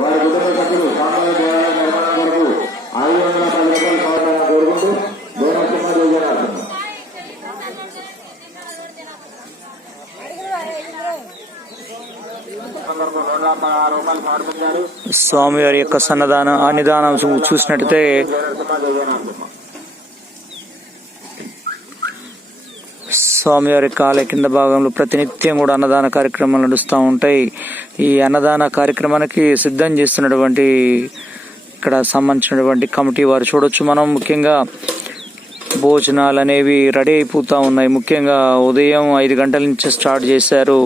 వారి కుటుంబ సభ్యులు సామాజిక నిర్మాణం వరకు 510 రూపాయలు కోరుకుంటూ స్వామి వారి యొక్క సన్నదానం అన్నదానం చూసినట్టయితే స్వామివారి కాలే కింద భాగంలో ప్రతినిత్యం కూడా అన్నదాన కార్యక్రమాలు నడుస్తూ ఉంటాయి. ఈ అన్నదాన కార్యక్రమానికి సిద్ధం చేస్తున్నటువంటి ఇక్కడ సంబంధించినటువంటి కమిటీ వారు చూడొచ్చు మనం. ముఖ్యంగా భోజనాలు అనేవి రెడీ అయిపోతూ ఉన్నాయి. ముఖ్యంగా ఉదయం 5 గంటల నుంచి స్టార్ట్ చేశారు.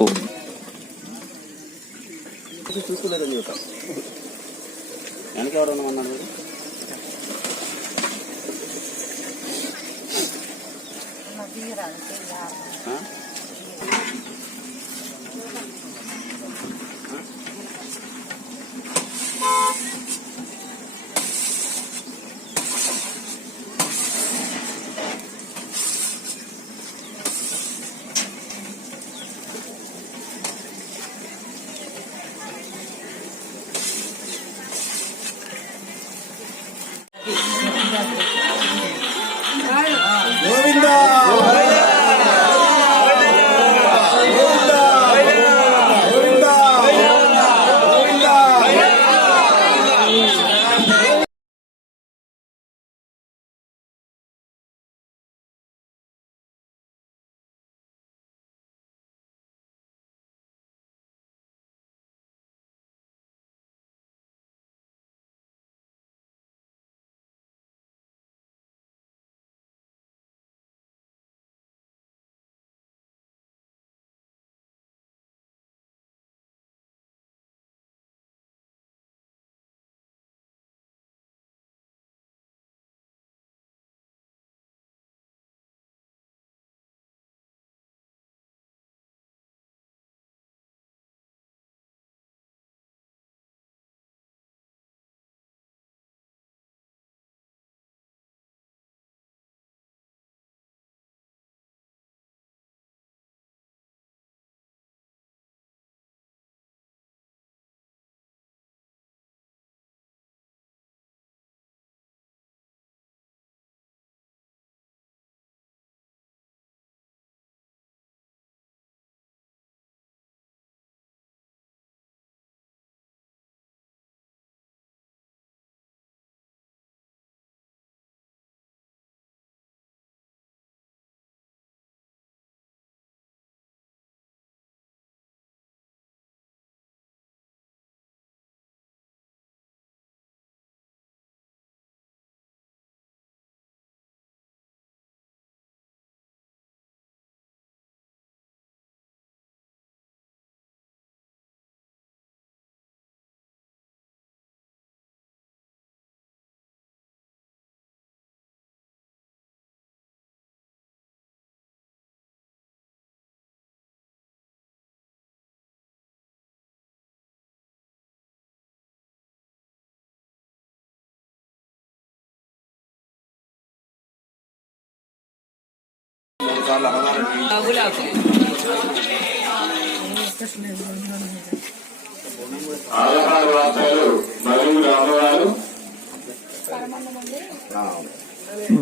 ఆలపాడు వార్తలు మరియు రామవారు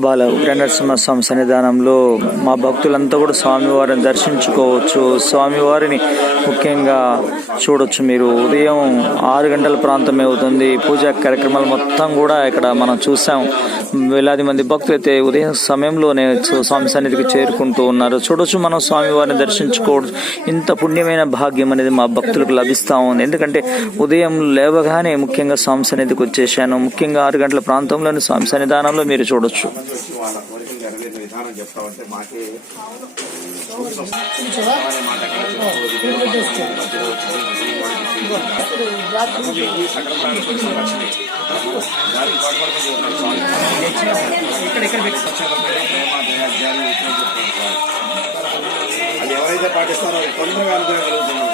బాల ఉగ్రనరసింహస్వామి సన్నిధానంలో మా భక్తులంతా కూడా స్వామివారిని దర్శించుకోవచ్చు. స్వామివారిని ముఖ్యంగా చూడొచ్చు. మీరు ఉదయం 6 గంటల ప్రాంతమే అవుతుంది. పూజా కార్యక్రమాలు మొత్తం కూడా ఇక్కడ మనం చూసాం. వేలాది మంది భక్తులు అయితే ఉదయం సమయంలోనే స్వామి సన్నిధికి చేరుకుంటూ ఉన్నారు. చూడొచ్చు, మనం స్వామివారిని దర్శించుకోవచ్చు. ఇంత పుణ్యమైన భాగ్యం అనేది మా భక్తులకు లభిస్తూ ఉంది. ఎందుకంటే ఉదయం లేవగానే ముఖ్యంగా స్వామి సన్నిధికి వచ్చేసాను. ముఖ్యంగా 6 గంటల ప్రాంతంలోని స్వామి సన్నిధానంలో మీరు చూడొచ్చు. వాళ్ళ కోరికలు నెరవేర్చే విధానం చెప్తామంటే మాకే అది ఎవరైతే పాటిస్తారో తొందరగా అనుకోగలుగుతున్నాం.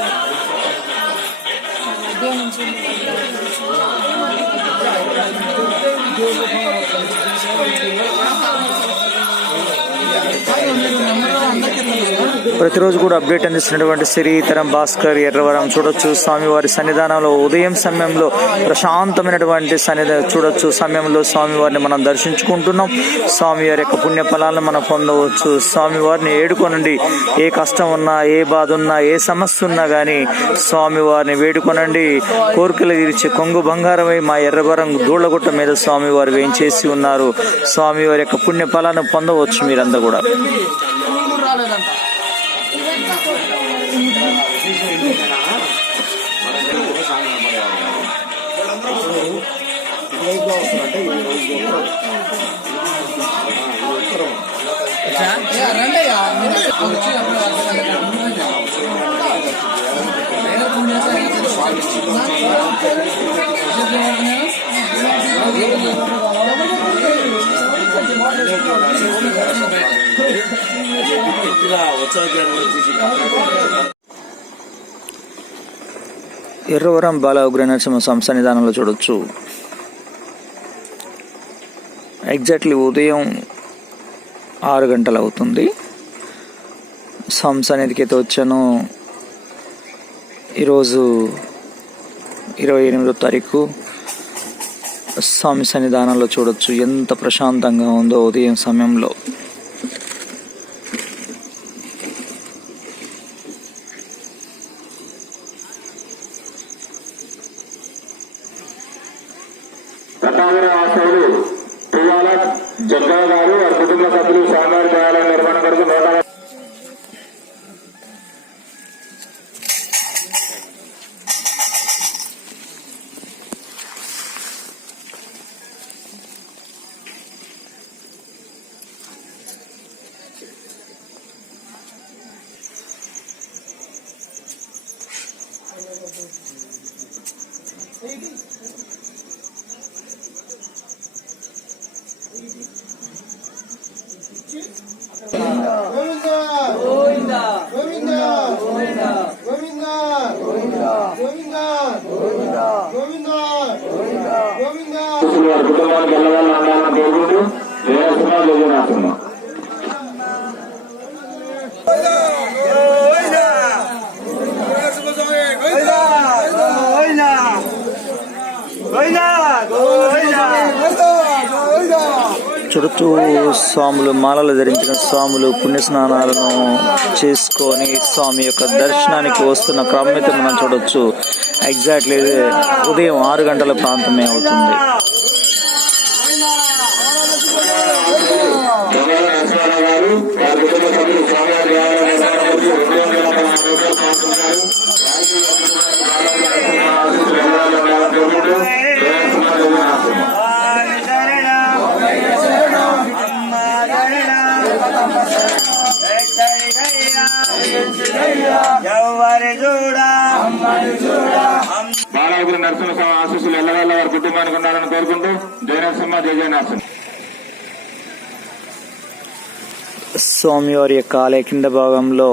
ప్రతిరోజు కూడా అప్డేట్ అందిస్తున్నటువంటి శ్రీతరం భాస్కర్ ఎర్రవరం చూడొచ్చు. స్వామివారి సన్నిధానంలో ఉదయం సమయంలో ప్రశాంతమైనటువంటి చూడొచ్చు సమయంలో స్వామివారిని మనం దర్శించుకుంటున్నాం. స్వామివారి యొక్క పుణ్య ఫలాలను మనం పొందవచ్చు. స్వామివారిని వేడుకొనండి. ఏ కష్టం ఉన్నా, ఏ బాధ ఉన్నా, ఏ సమస్య ఉన్నా కానీ స్వామివారిని వేడుకొనండి. కోరికలు తీర్చి కొంగు బంగారమై మా ఎర్రవరం దూళ్లగుట్ట మీద స్వామివారు వేయించేసి ఉన్నారు. స్వామివారి యొక్క పుణ్య ఫలాలను పొందవచ్చు మీరంతా కూడా. ఎర్రవరం బాల ఉగ్రనరసింహస్వామి సన్నిధానంలో చూడొచ్చు. ఎగ్జాక్ట్లీ ఉదయం 6 గంటలు అవుతుంది. స్వామి సన్నిధికి అయితే వచ్చాను. ఈరోజు 28వ తారీఖు. స్వామి సన్నిధానంలో చూడొచ్చు ఎంత ప్రశాంతంగా ఉందో ఉదయం సమయంలో. జగ్గా గారు వారి కుటుంబ సభ్యులు స్వామివారి దేవాలయ నిర్మాణం కొరకు 100 వారి కుటుంబానికి ఎల్లవల్ల ఉండాలని కోరుకుంటూ జయనరసింహ జయనరసింహ. చూడొచ్చు, స్వాములు మాలలు ధరించిన స్వాములు పుణ్యస్నానాలను చేసుకొని స్వామి యొక్క దర్శనానికి వస్తున్న క్రమం అయితే మనం చూడొచ్చు. ఎగ్జాక్ట్లీ ఉదయం 6 గంటల ప్రాంతమే అవుతుంది. బాలగురు నరసింహస్వామి ఆశీస్సులు ఎల్లవేళ వారి కుటుంబానికి ఉండాలని కోరుకుంటూ జయనరసింహ జయ నరసింహ. స్వామివారి యొక్క ఆలయ కింద భాగంలో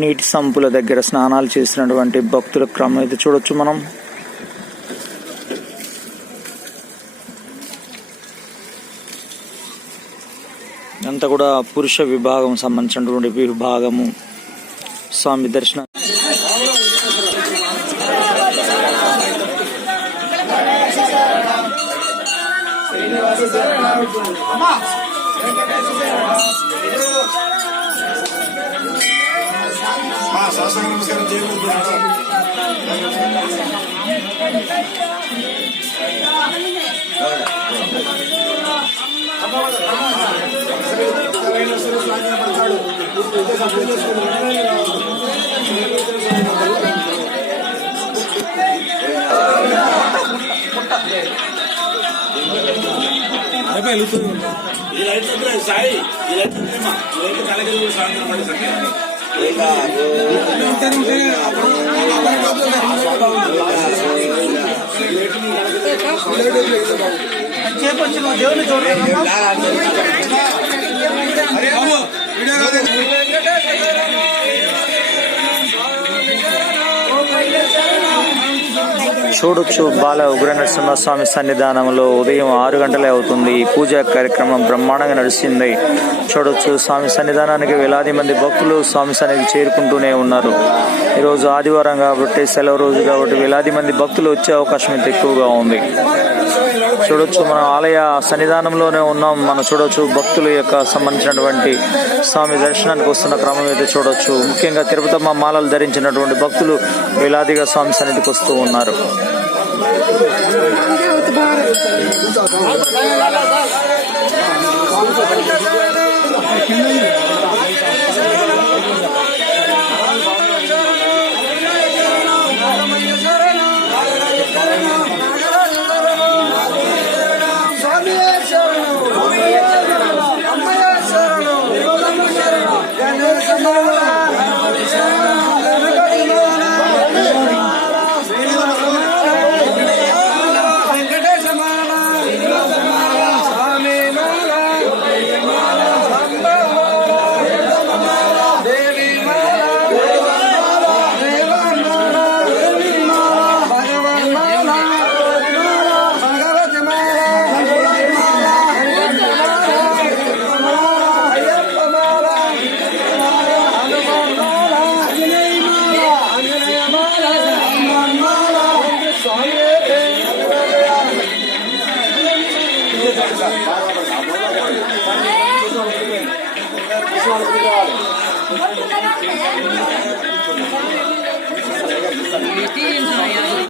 నీటి సంపుల దగ్గర స్నానాలు చేసినటువంటి భక్తుల క్రమం అయితే చూడొచ్చు మనం. అంతా కూడా పురుష విభాగం సంబంధించినటువంటి విభాగము. స్వామి దర్శనం సాయి తలకి దేవుని చూడండి. చూడొచ్చు బాల ఉగ్ర నరసింహస్వామి సన్నిధానంలో ఉదయం 6 గంటలే అవుతుంది. ఈ పూజా కార్యక్రమం బ్రహ్మాండంగా నడిచింది. చూడొచ్చు స్వామి సన్నిధానానికి వేలాది మంది భక్తులు స్వామి సన్నిధికి చేరుకుంటూనే ఉన్నారు. ఈరోజు ఆదివారం కాబట్టి, సెలవు రోజు కాబట్టి వేలాది మంది భక్తులు వచ్చే అవకాశం అయితే ఎక్కువగా ఉంది. చూడొచ్చు మనం ఆలయ సన్నిధానంలోనే ఉన్నాం. మనం చూడొచ్చు భక్తుల యొక్క సంబంధించినటువంటి స్వామి దర్శనానికి వస్తున్న క్రమం అయితే చూడొచ్చు. ముఖ్యంగా తిరుపతమ్మ మాలలు ధరించినటువంటి భక్తులు వేలాదిగా స్వామి సన్నిధికి వస్తూ ఉన్నారు.